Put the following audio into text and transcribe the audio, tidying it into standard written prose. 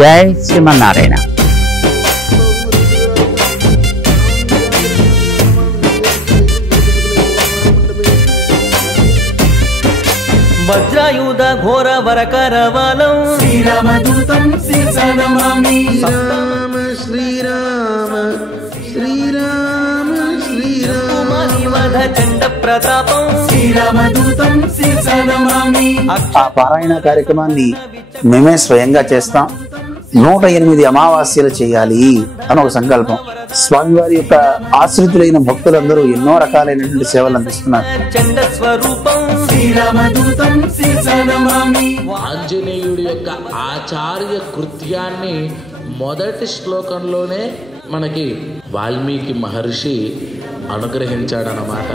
జై శ్రీమన్నారాయణ. వజ్రాయుధ ఘోర వరకరవాలం శ్రీరామదూతం శిరసానమామి. శ్రీరామ శ్రీరామ శ్రీరామ శ్రీరామ మధ చండ ప్రతాపం శ్రీరామదూతం శిరసానమామి. ఆ పారాయణ కార్యక్రమాన్ని మేమే స్వయంగా చేస్తాం. 108 అమావాస్యలు చేయాలి అని ఒక సంకల్పం. స్వామివారి యొక్క ఆశ్రితులైన భక్తులందరూ ఎన్నో రకాలైనటువంటి సేవలు అందిస్తున్నారు. చండ స్వరూపం శ్రీరామదూతం శిరసానమామి. ఆంజనేయుడి యొక్క ఆచార్య కృత్యాన్ని మొదటి శ్లోకంలోనే మనకి వాల్మీకి మహర్షి అనుగ్రహించాడనమాట.